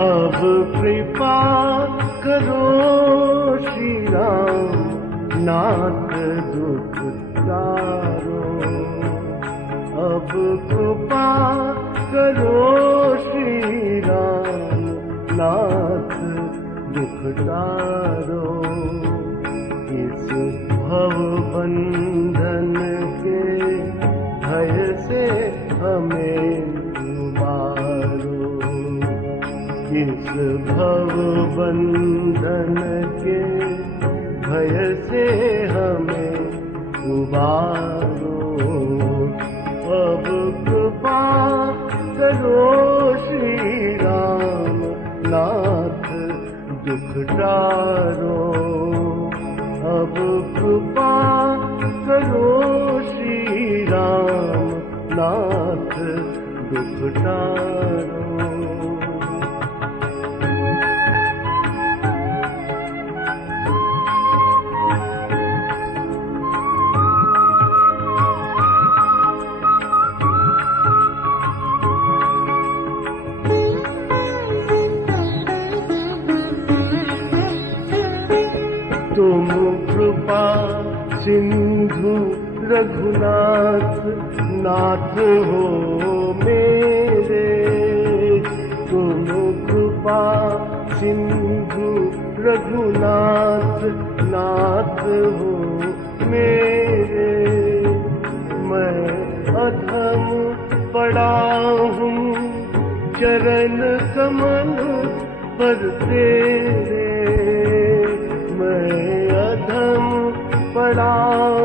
अब कृपा करो श्री राम, नाथ दुख तारो। अब कृपा करो श्री राम, नाथ दुख तारो। इस भव बंधन के भय से हमें उबारो। इस भव बंधन के भय से हमें उबारो। अब कृपा करो श्री राम, नाथ दुख टारो। अब कृपा करो श्री राम, नाथ दुख टारो। तुम कृपा सिंधु रघुनाथ, नाथ हो मेरे। तुम कृपा सिंधु रघुनाथ, नाथ हो मेरे। मैं अधम पड़ा हूँ चरण कमल पर तेरे। मैं अधम पड़ा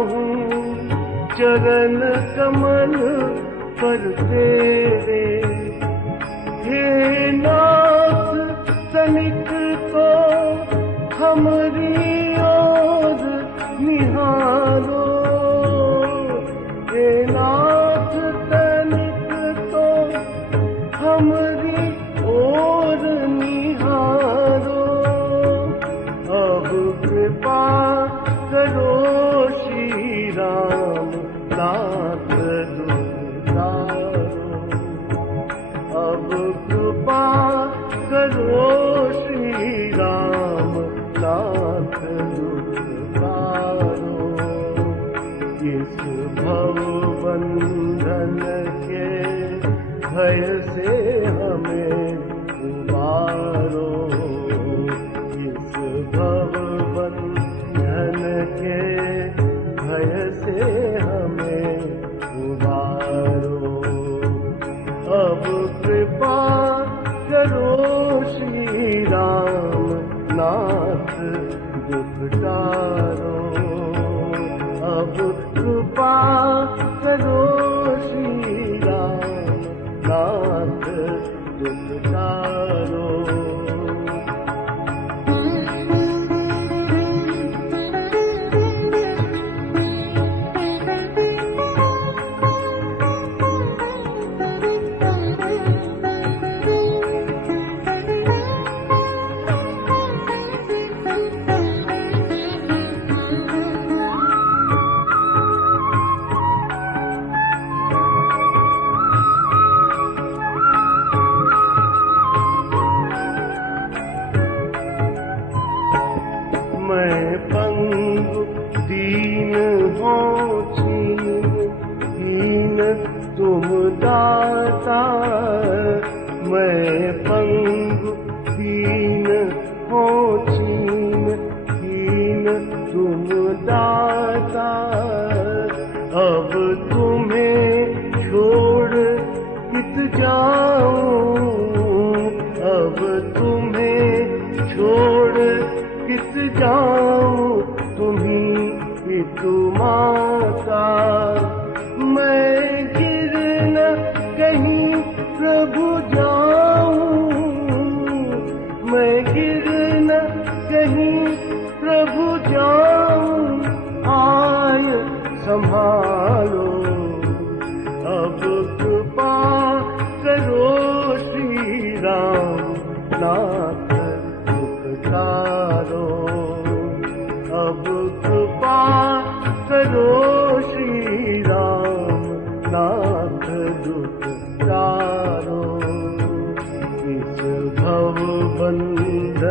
हूँ चरण कमल पर तेरे। हे नाथ तनिक तो हमारी ओर निहारो। हे नाथ तनिक तो हमारी ओर निहारो। अब कृपा करो श्री राम, नाथ दुख तारो। अब कृपा करो श्री राम, नाथ दुख तारो। इस भव बंधन के भय से हमें उबारो। इस भव बंधन के भय से हमें उबारो। अब कृपा करो श्री राम, नाथ दुख टारो। अब कृपा करो श्री राम, नाथ दुख टारो। मैं पंगु दीन हो हीन तुम दाता। मैं पंगु दीन हो हीन तुम दाता। अब तुम्हें छोड़ कित जाऊं। अब तुम्हें छोड़ कित जाऊं, तुम्हीं पितु माता। मैं गिर न कहीं प्रभु जा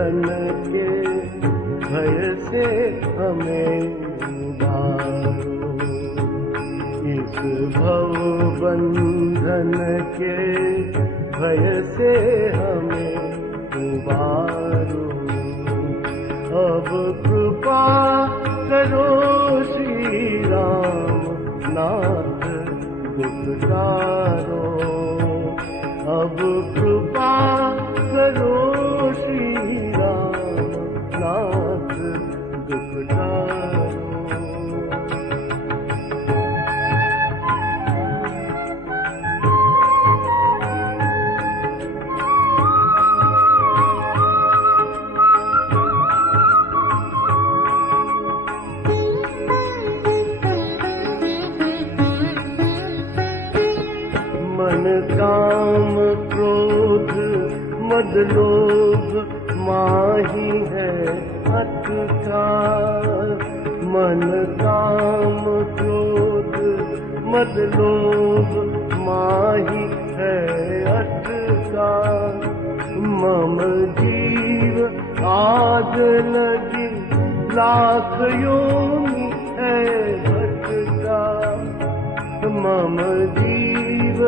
बंधन के भय से हमें उबारो। इस भव बंधन के भय से हमें उबारो। अब कृपा करो श्री राम नाथ दुख तारो। अब कृपा करो श्री राम नाथ दुख तारो। मन काम क्रोध मद लोभ माही है अत का। मन काम क्रोध मद लोभ माही है अत का। मम जीव आग लगी लाख योनि है अत का। मम जीव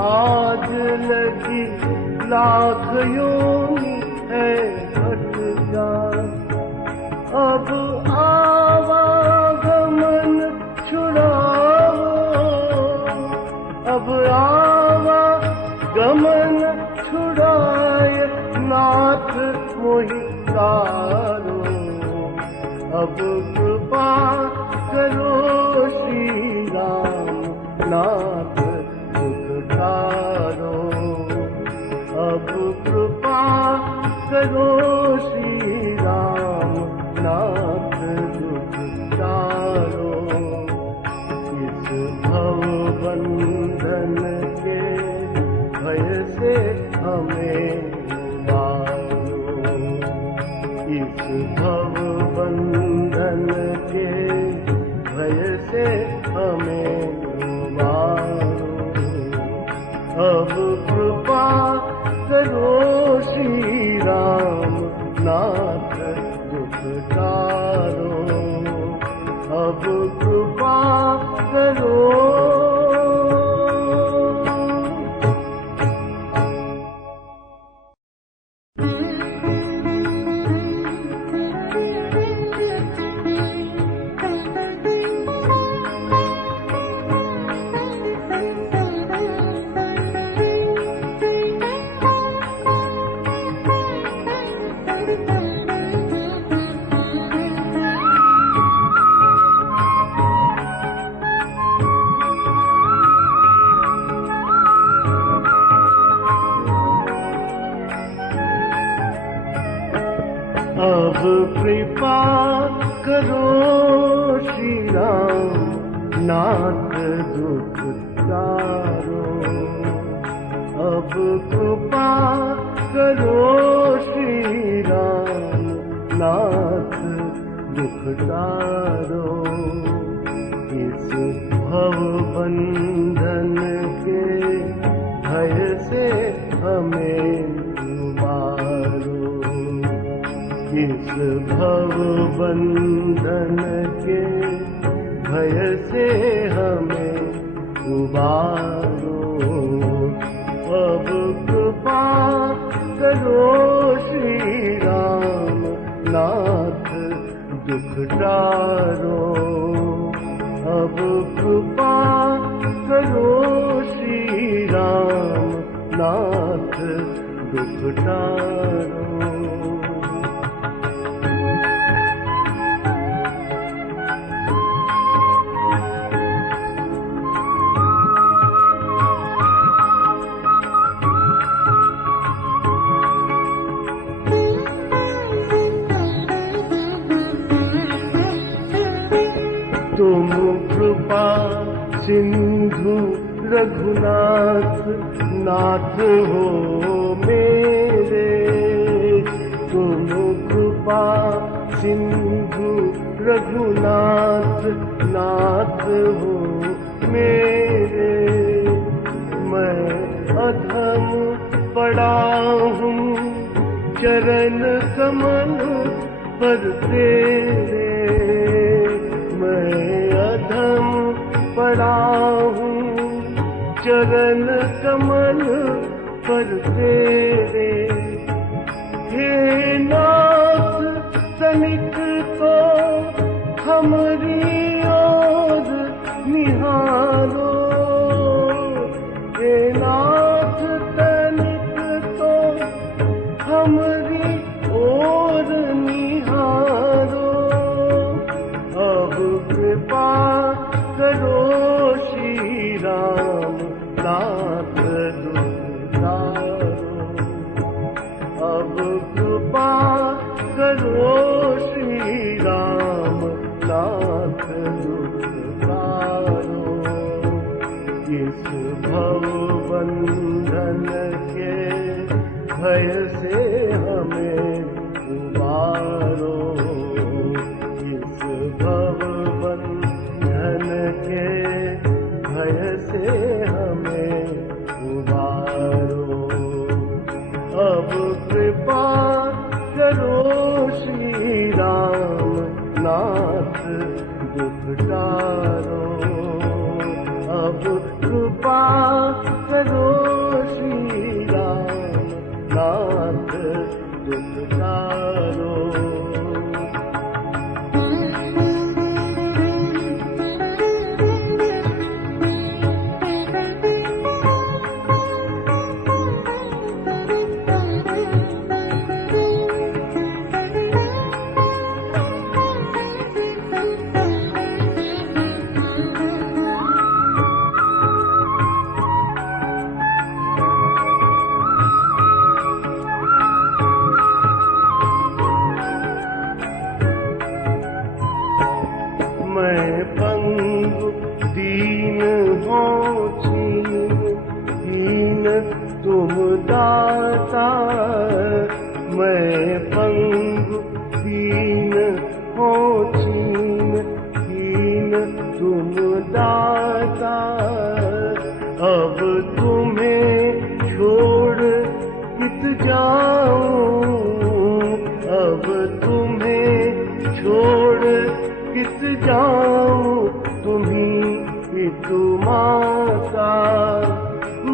आज लगी लाख योनि है भटका। अब आवागमन छुड़ाओ। अब आवागमन छुड़ाए नाथ मोहि तारो। अब कृपा करो श्री राम नाथ दुख तारो। अब कृपा करो श्री राम नाथ दुख तारो। इस भव बंधन के भय से हमें उबारो। इस भव बंधन के भय से हमें उबारो। अब कृपा करो श्री राम नाथ दुख तारो। अब कृपा करो। अब कृपा करो श्री राम नाथ दुख तारो। अब कृपा करो श्री राम नाथ दुख तारो। इस भव बंधन के भय से हमें उबारो। इस भव बंधन के भय से हमें उबारो। अब कृपा करो श्री राम नाथ दुख तारो। अब कृपा करो श्री राम नाथ दुख तारो। तुम कृपा सिंधु रघुनाथ नाथ हो मेरे। तुम कृपा सिंधु रघुनाथ नाथ हो मेरे। मैं अधम पड़ा हूँ चरण कमल पर तेरे मैं अधम पड़ा हूँ, चरण कमल पर तेरे। हे नाथ तनिक को हमारी ओर निहारो, हे नाथ तनिक को हमारी ओर निहारो। अब कृपा करो श्री राम नाथ दुखदारो, अब कृपा करो श्री राम नाथ दुखदारो। इस भव बंधन के भय से हमें उबारो, इस भव बंधन के भय से हमें उबारो। अब कृपा करो श्री राम नाथ दुखदारो, अब कृपा करो श्री राम नाथ दुखदारो। मैं पंगु दीन हो दीन तुम दाता, मैं पंगु दीन हो दीन तुम दाता। अब तुम्हें छोड़ कित जाऊं, अब तुम्हें छोड़ कित जाऊं, तुम्ही पितु माता।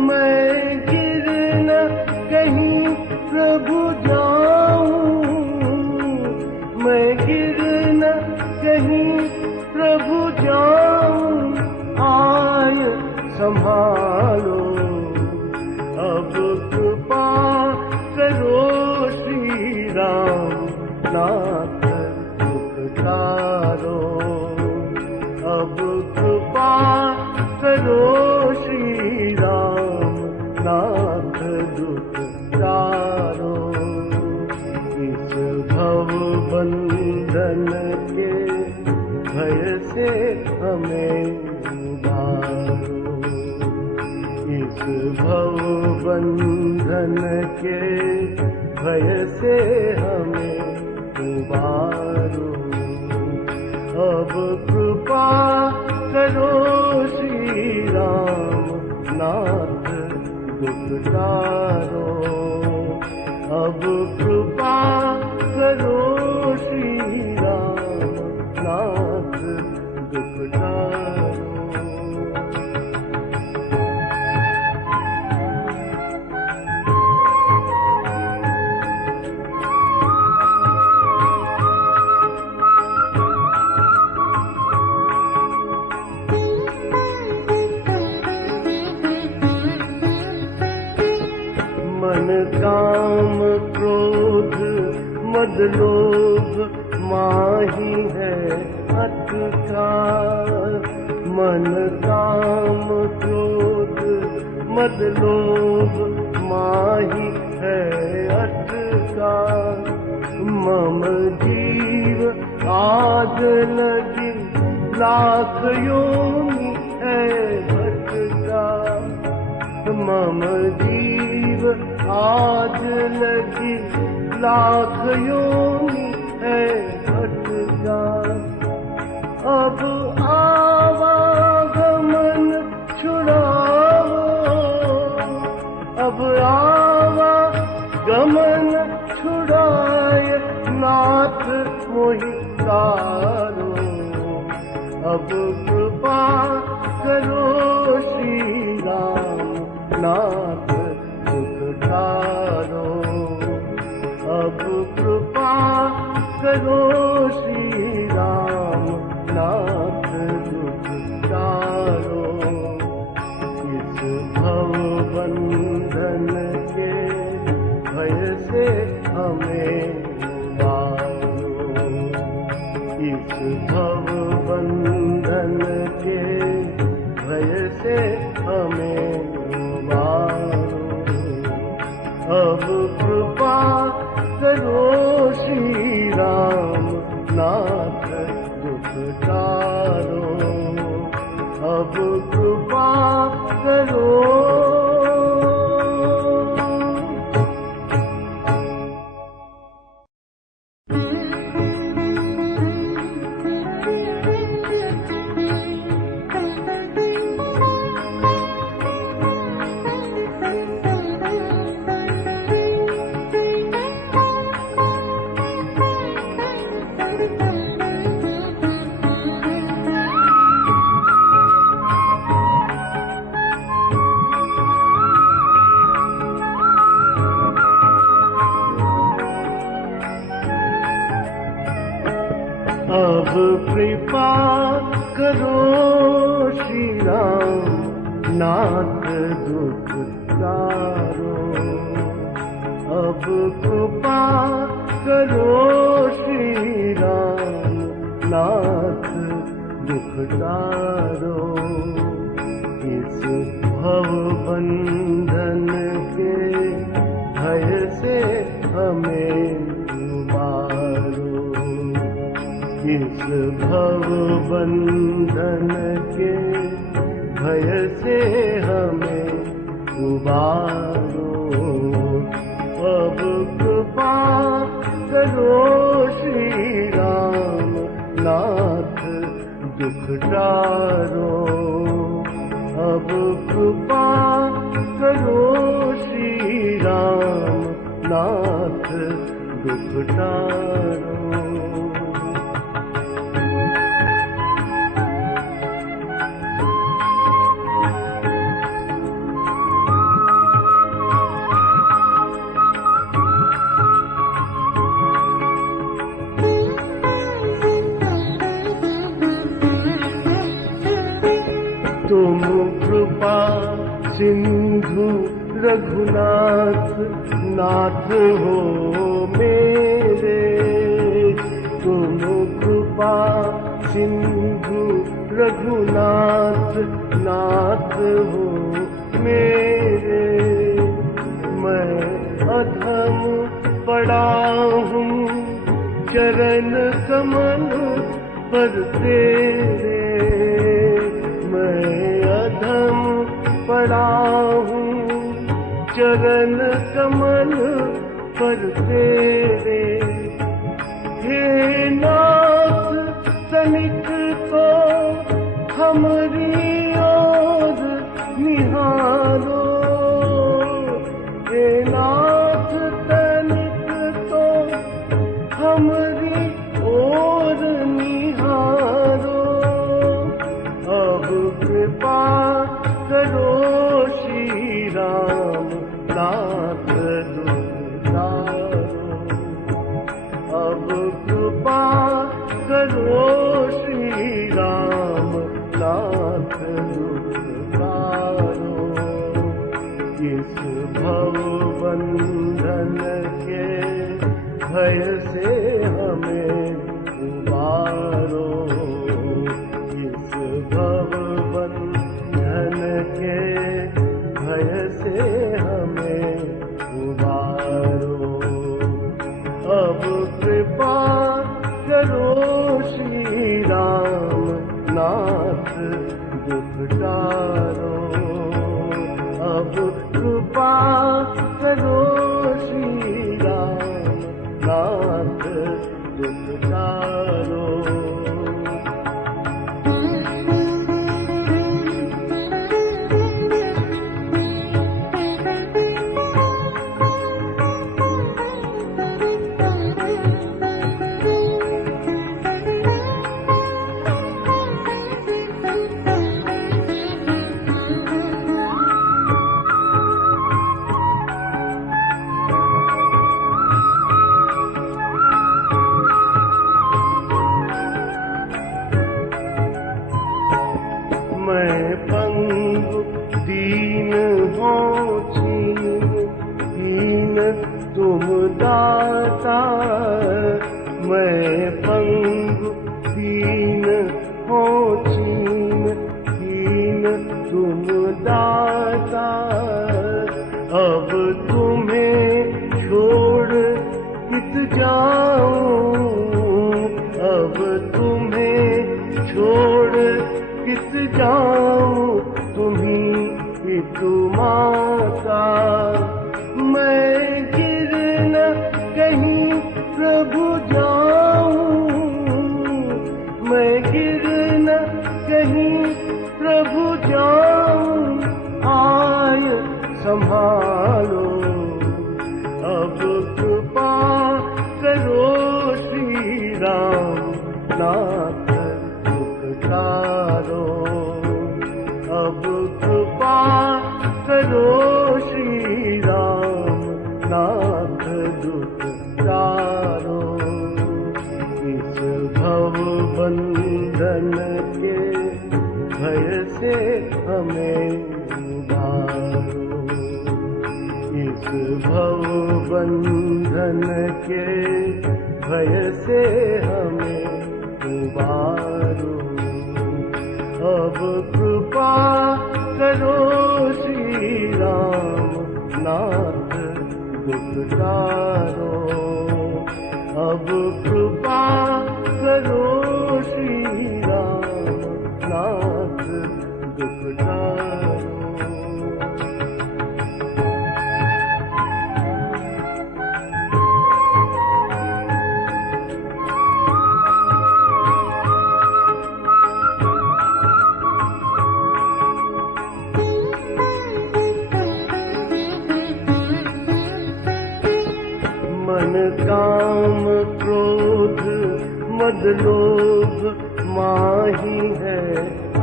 मैं गिर न कहीं प्रभु जाऊं, मैं गिर न कहीं प्रभु जाऊं, आय संभालो। अब कृपा करो श्री राम नाथ दुखदारो, अब कृपा करो श्री राम नाथ दुखदारो। इस भव बंधन के भय से हमें उबारो, इस भव बंधन के भय से हमें उबारो। अब कृपा करो श्री राम नाथ दुखदारो, अब कृपा करो श्री राम नाथ दुखदारो। मन काम क्रोध मद लोभ माही है अत का, मन काम क्रोध मद लोभ माही है अत का। मम जीव आग लगी लाख योनि है भटका, मम जीव आज लगी लाख योनि है भटका। अब आवागमन छुड़ाओ, अब आवागमन गमन छुड़ाए नाथ मोहि तारो। अब कृपा करो श्री राम नाथ दुख तारो। अब कृपा करो श्री राम नाथ दुख तारो। इस भव बंधन के भय से हमें उबारो। इस भव बंधन के भय से हमें उबारो। अब कृपा करो श्री राम नाथ दुख तारो। अब कृपा करो। अब कृपा करो श्री राम नाथ दुख तारो। अब कृपा करो श्री राम नाथ दुख तारो। इस भव बंधन के भय से हमें उबारो। इस भव बंधन के भय से हमें उबारो। अब कृपा करो श्री राम नाथ दुख तारो। अब कृपा करो श्री राम नाथ दुख तारो। तुम कृपा सिंधु रघुनाथ नाथ हो मेरे। तुम कृपा सिंधु रघुनाथ नाथ हो मेरे। मैं अधम पड़ा हूँ चरण कमल पर तेरे। मैं अधम पड़ा हूँ चरण कमल पर तेरे। हे नाथ तनिक तो हमारी ओर निहारो। हे नाथ तनिक तो हमारी ओर निहारो। अब कृपा करो श्री राम नाथ दुख तारो। अब कृपा करो श्री राम नाथ दुख तारो। इस भव बंधन के भय से हमें उबारो। इस भव बंधन के भय से हमें उबारो। अब कृपा करो श्री राम नाथ दुख तारो। अब कृपा करो श्री राम नाथ दुख तारो। दीन तुम दाता, मैं पंगु दीन हो छीन, दीन तुम दाता। अब तुम्हें छोड़ कित जाऊं, अब तुम्हें छोड़ कित जाऊं, तुम्ही एक माता। मैं गिर न कहीं प्रभु जाऊं, मैं गिर न कहीं प्रभु जाऊं, आय संभालो। अब कृपा करो श्री राम नाथ दुख तारो, अब कृपा करो श्री राम नाथ दुख तारो। इस भव बंधन के भय से हमें उबारो, इस भव बंधन के भय से हमें उबारो। अब कृपा करो श्री राम नाथ दुख तारो, अब कृपा करो श्री राम नाथ दुख तारो। मन काम क्रोध मद लोभ माही है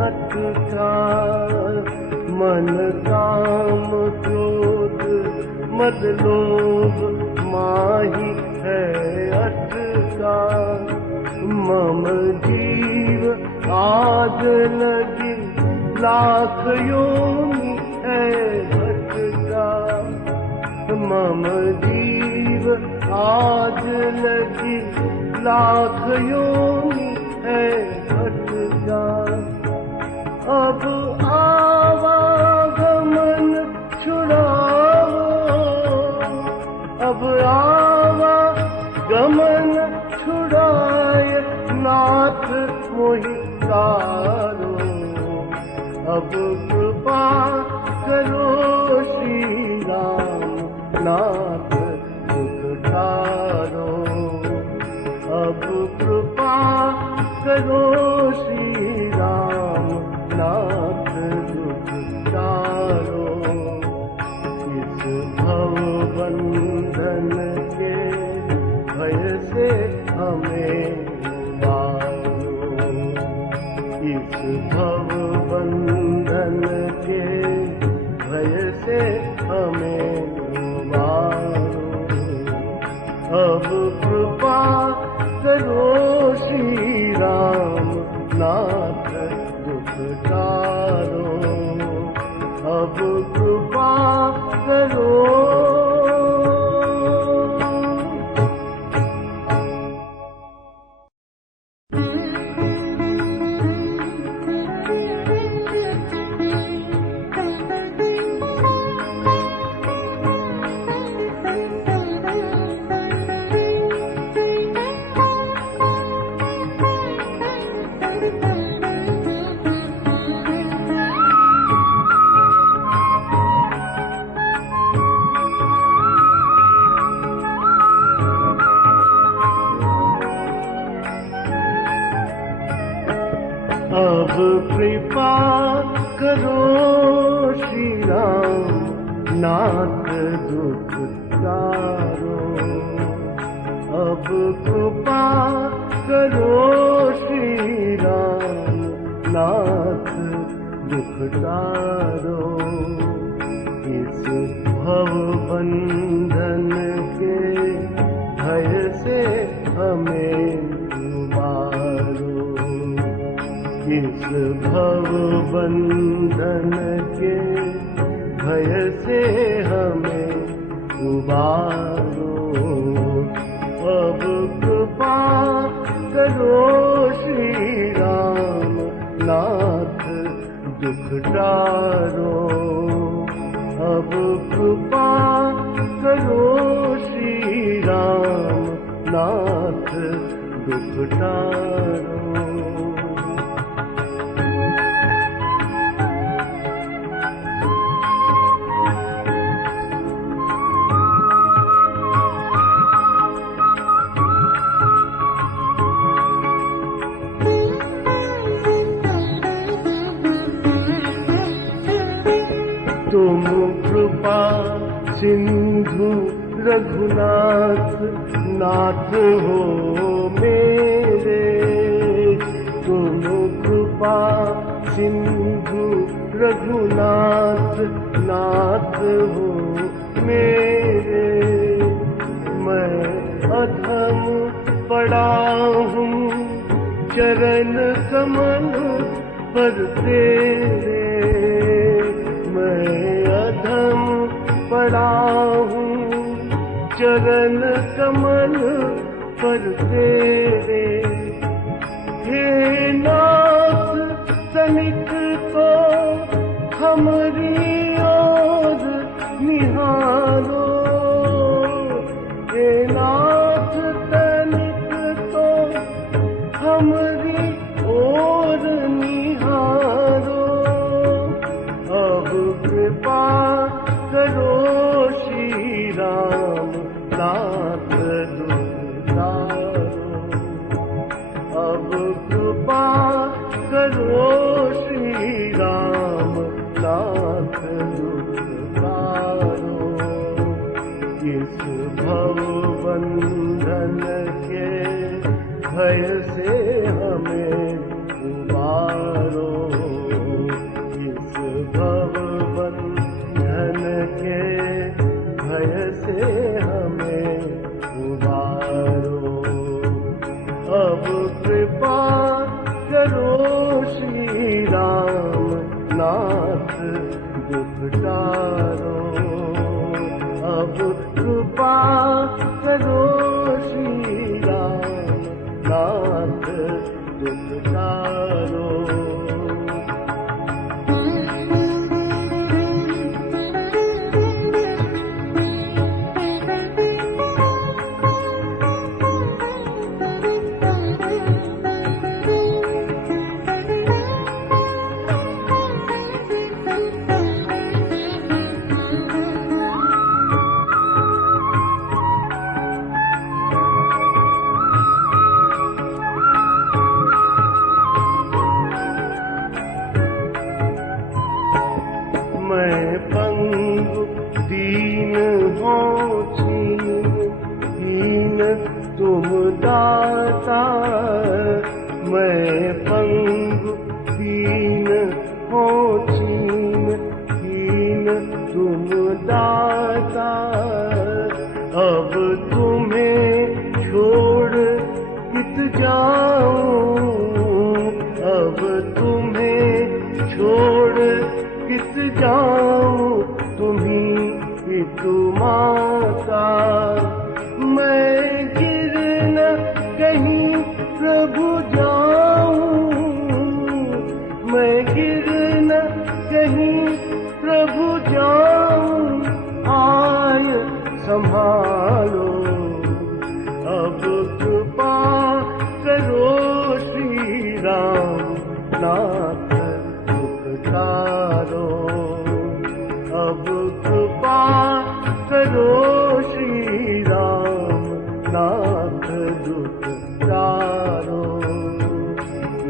अटका, मन काम क्रोध मद लोभ माही है अटका। मम जीव आग लगी लाख योनि है भटका, मम जीव आज लगी लाख योनि है भटका। अब आवागमन छुड़ाओ, अब आवागमन छुड़ाए नाथ मोहि तारो। अब कृपा करो श्री राम नाथ दुख तारो, अब कृपा करो श्री राम नाथ दुख तारो। इस भव बंधन के भय से हमें उबारो, इस भव बंधन के भय से हमें उबारो। अब कृपा करो श्री राम नाथ दुख तारो, अब कृपा करो। अब कृपा करो श्री राम नाथ दुख तारो, अब कृपा करो श्री राम नाथ दुख तारो। इस भव बंधन के भय से हमें उबारो, इस भव बंधन के भय से हमें उबारो। अब कृपा करो श्री राम नाथ दुख टारो। अब कृपा करो श्री राम नाथ दुख टारो। तुम कृपा सिंधु रघुनाथ नाथ हो मेरे। तुम कृपा सिंधु रघुनाथ नाथ हो मेरे। मैं अधम पड़ा हूँ चरण कमल पर तेरे। मैं अधम पड़ा हूँ चरण कमल पर तेरे। हे नाथ तनिक तो हमरी ओर निहारो। हे नाथ तनिक तो हमरी ओर निहारो। अब कृपा करो श्री राम नाथ दुख टारो। अब कृपा करो श्री राम नाथ दुख टारो। इस भव बंधन के भय से हमें उबारो। इस भव बंधन के भय से हमें उबारो। अब कृपा करो श्री राम नाथ दुख टारो। अब कृपा करो श्री राम नाथ दुख टारो। मैं पंगु दीन हो हीन तुम दाता। मैं पंगु दीन हो हीन तुम दाता। अब तुम्हें छोड़ कित जाऊं। अब तुम्हें छोड़ किस जाऊं तुम्हीं एक माता। मैं गिर न कहीं प्रभु जाऊं। मैं गिर न कहीं प्रभु जाऊं। आय संभालो। अब कृपा करो श्री राम नाथ दुख टारो। अब कृपा करो श्री राम नाथ दुख टारो।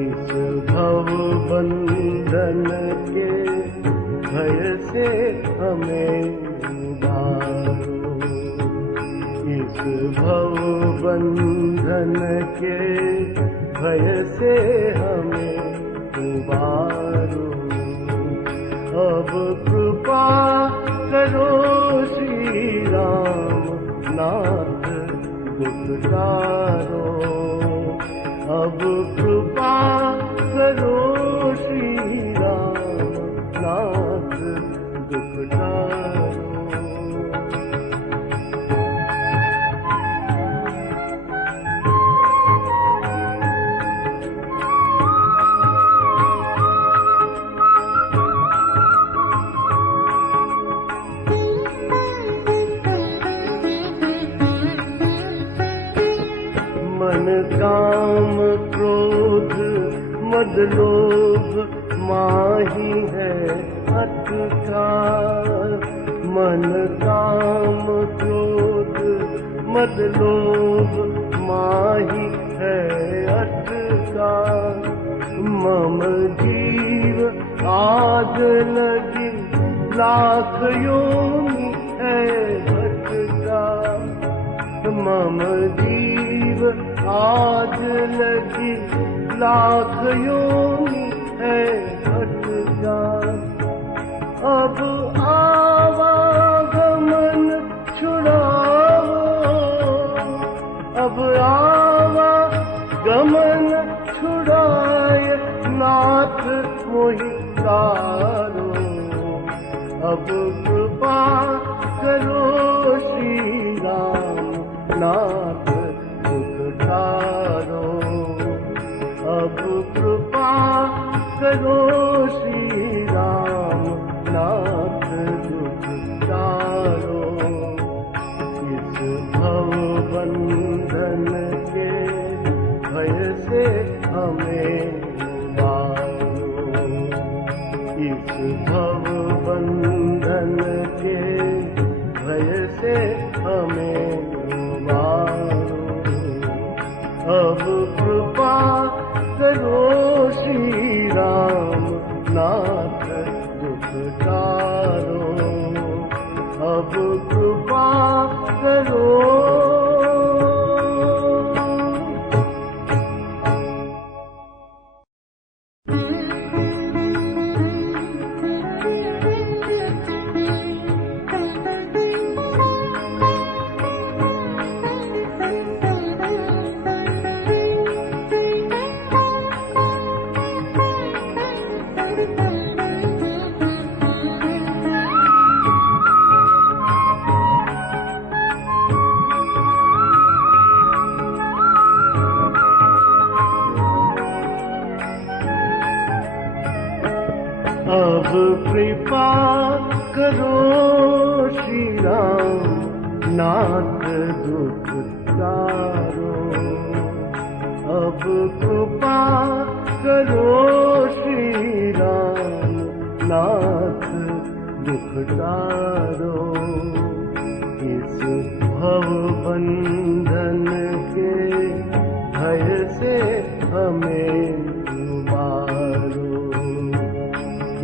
इस भव बंधन के भय से हमें उबारो। इस भव बंधन के भय से हमें उबारो। अब कृपा करो श्री राम नाथ दुख टारो। अब कृपा करो श्री राम। नाथ दुख टारो। काम क्रोध मद लोभ माही है अत का। मन काम क्रोध मद लोभ माही है अत का। मम जीव आग लगी लाख योनि है अत का। मम जीव आग लगी लाख योनि है अत का। अब आवागमन छुड़ाओ, अब आवागमन छुड़ाए नाथ मोहि तारो। अब कृपा करो श्री राम नाथ दुख तारो। अब कृपा करो श्री राम नाथ दुख तारो। इस भव बंधन के भय से हमें उबारो। इस भव बंधन के भय से हमें उबारो। अब कृपा करो श्री राम नाथ दुख तारो। अब कृपा करो। अब कृपा करो श्री राम नाथ दुख तारो। अब कृपा करो श्री राम नाथ दुख तारो। इस भव बंधन के भय से हमें उबारो।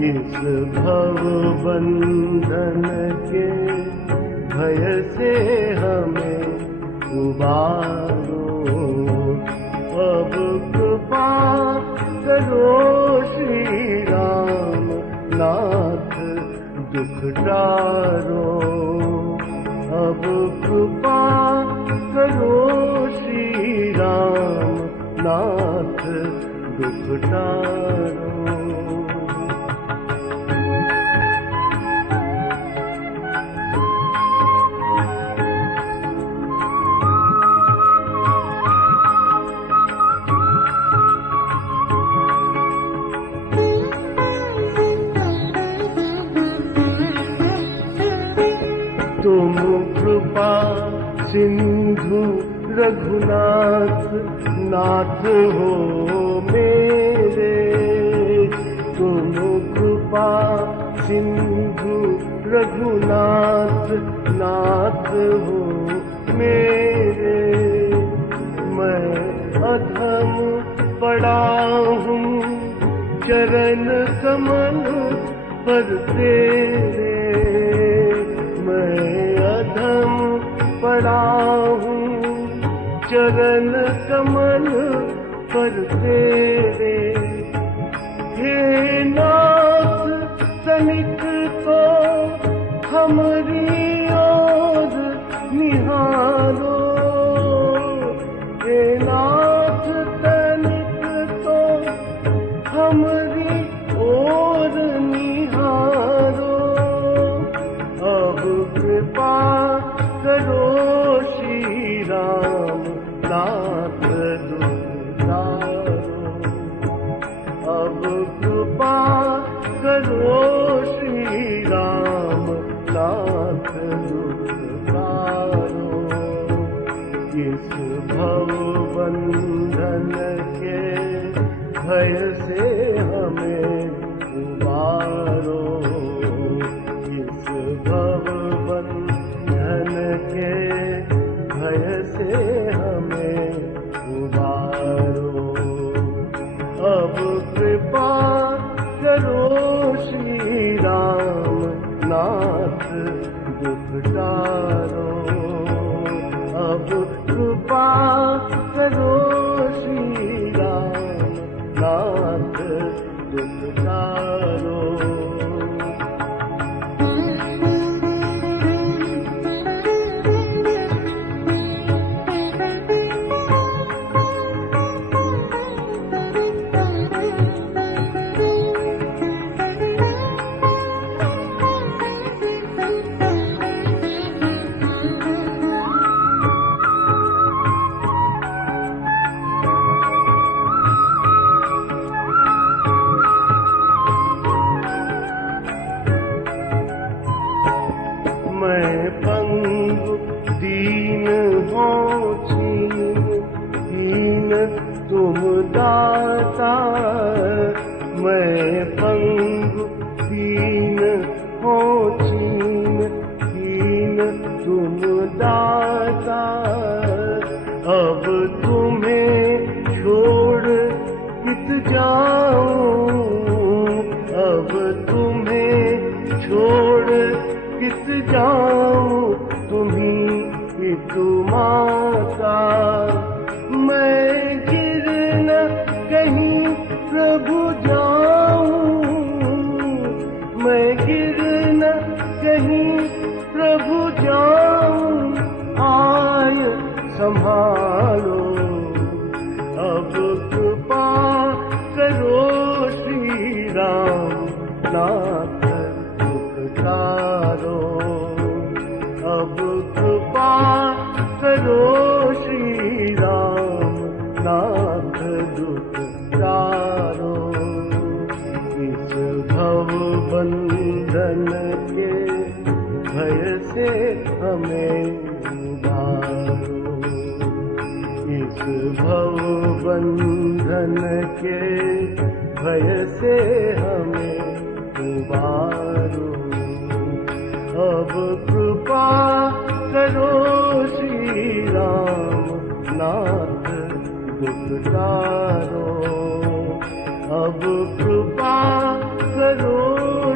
इस भव बंधन के भय से हमें उबारो। अब कृपा करो श्री राम नाथ दुख तारो। अब कृपा करो श्री राम नाथ दुख तारो। तुम कृपा सिंधु रघुनाथ नाथ हो मेरे। तुम कृपा सिंधु रघुनाथ नाथ हो मेरे। मैं अधम पड़ा हूँ चरण कमल पर तेरे। मैं अधम पड़ा हूँ चरण कमल पर तेरे। हे नाथ तनिक तो हमरी ओर निहारो। हे नाथ तनिक तो हमरी ओर निहारो। अब कृपा करो श्री राम नाथ दुख तारो। अब कृपा करो श्री राम नाथ दुख तारो। इस भव बंधन के भय से हमें उबारो, इस भव बंधन के भय से हमें उबारो। अब कृपा करो श्री राम नाथ दुख टारो, अब कृपा करो श्री राम नाथ दुख टारो। मैं पंगु दीन हो दीन तुम दाता, मैं पंगु दीन हो दीन तुम दाता। अब तुम्हें छोड़ कित जाऊं, अब तुम्हें छोड़ किस जाऊं, तुम्ही एक माता। मैं गिर न कहीं प्रभु जाऊं, मैं गिर न कहीं प्रभु जाऊं, आय संभालो। अब कृपा करो श्री राम नाथ दुख टारो, अब कृपा करो श्री राम नाथ दुख टारो। इस भव बंधन के भय से हमें उबारो, इस भव बंधन के भय से हमें उबारो। अब कृपा करो श्री राम नाथ दुख टारो, अब कृपा करो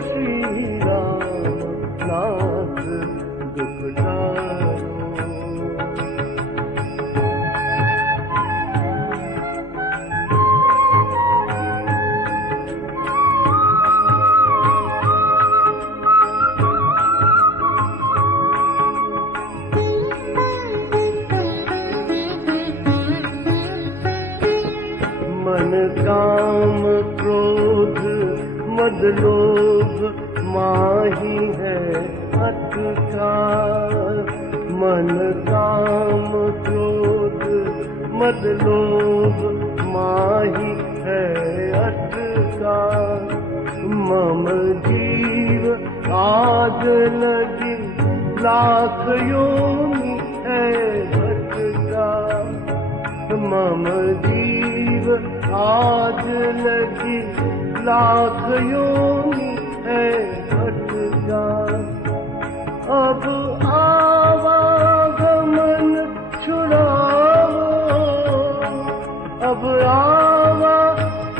श्री राम नाथ दुख टारो। मन काम क्रोध मद लोभ माही है अत का, मन काम क्रोध मद लोभ माही है अत का। मम जीव आग लगी लाख योनि है भटका, मम जीव आज लगी लाख योनि है भटका। अब आवागमन छुड़ाओ, अब आवागमन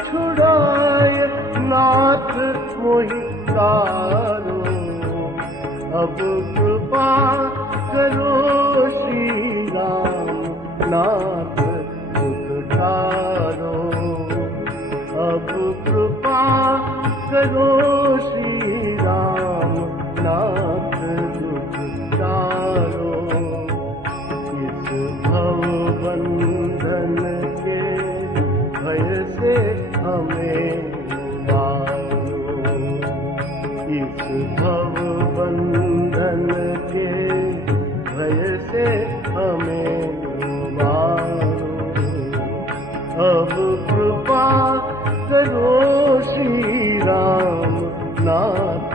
छुड़ाए नाथ मोहि तारो। अब कृपा करो श्री राम नाथ दुख टारो, अब कृपा करो श्री राम नाथ दुख टारो। इस भव बंधन के भय से हमें उबारो, इस भव बंधन के भय से हमें उबारो। अब कृपा करो श्री राम नाथ